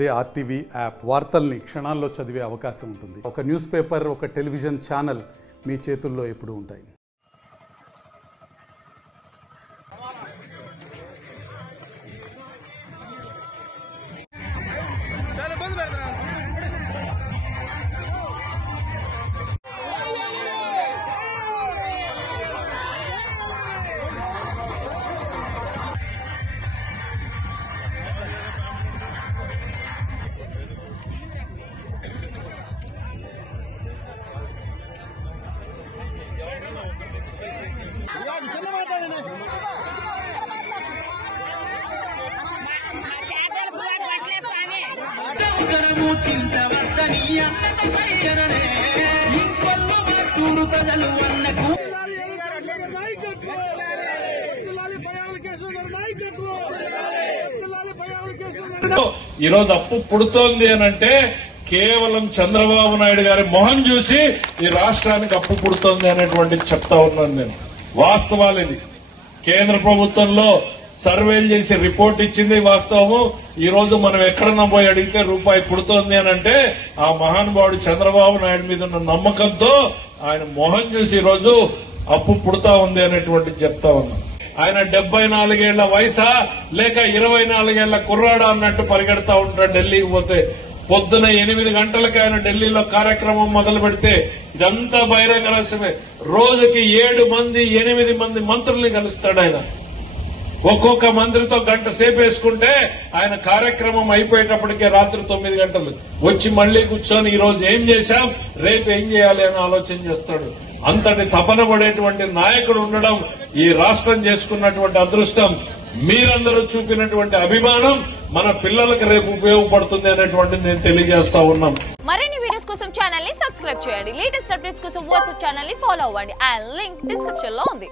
అదే RTV app వార్తల్ని క్షణాల్లో చదివే అవకాశం ఉంటుంది. ఒక న్యూస్ పేపర్, ఒక టెలివిజన్ ఛానల్ మీ చేతుల్లో ఎప్పుడూ ఉంటాయి. ఈరోజు అప్పు పుడుతోంది అనంటే కేవలం చంద్రబాబు నాయుడు గారి మొహం చూసి ఈ రాష్ట్రానికి అప్పు పుడుతోంది అనేటువంటిది చెప్తా ఉన్నాను నేను. వాస్తవాలు ఇది. కేంద్ర ప్రభుత్వంలో సర్వేలు చేసి రిపోర్ట్ ఇచ్చింది వాస్తవము. ఈ రోజు మనం ఎక్కడన్నా పోయి అడిగితే రూపాయి పుడుతోంది అనంటే ఆ మహానుభావుడు చంద్రబాబు నాయుడు మీద ఉన్న నమ్మకంతో ఆయన మొహం చూసి ఈ రోజు అప్పు పుడతా ఉంది అనేటువంటిది చెప్తా ఉన్నాం. ఆయన 74 ఏళ్ల వయసా లేక 24 ఏళ్ల కుర్రాడా అన్నట్టు పరిగెడతా ఉంటాడు ఢిల్లీకి పోతే. పొద్దున 8 గంటలకు ఆయన ఢిల్లీలో కార్యక్రమం మొదలు పెడితే ఇదంతా బహిరంగ రహస్యమే. రోజుకి 7 మంది 8 మంది మంత్రుల్ని కలుస్తాడు ఆయన. ఒక్కొక్క మంత్రితో గంట సేపు వేసుకుంటే ఆయన కార్యక్రమం అయిపోయేటప్పటికే రాత్రి 9 గంటలు వచ్చి మళ్లీ కూర్చొని ఈ రోజు ఏం చేశాం, రేపు ఏం చేయాలి అని ఆలోచన చేస్తాడు. అంతటి తపన పడేటువంటి నాయకుడు ఉండడం ఈ రాష్ట్రం చేసుకున్నటువంటి అదృష్టం. మీరందరూ చూపినటువంటి అభిమానం మన పిల్లలకు రేపు ఉపయోగపడుతుంది అనేటువంటిది నేను తెలియజేస్తా ఉన్నాం. మరిన్ని వీడియోస్ కోసం ఛానల్ ని సబ్స్క్రైబ్ చేయండి. లేటెస్ట్ అప్డేట్స్ కోసం వాట్సాప్ ఛానల్ ని ఫాలో అవ్వండి. ఆ లింక్ డిస్క్రిప్షన్ లో ఉంది.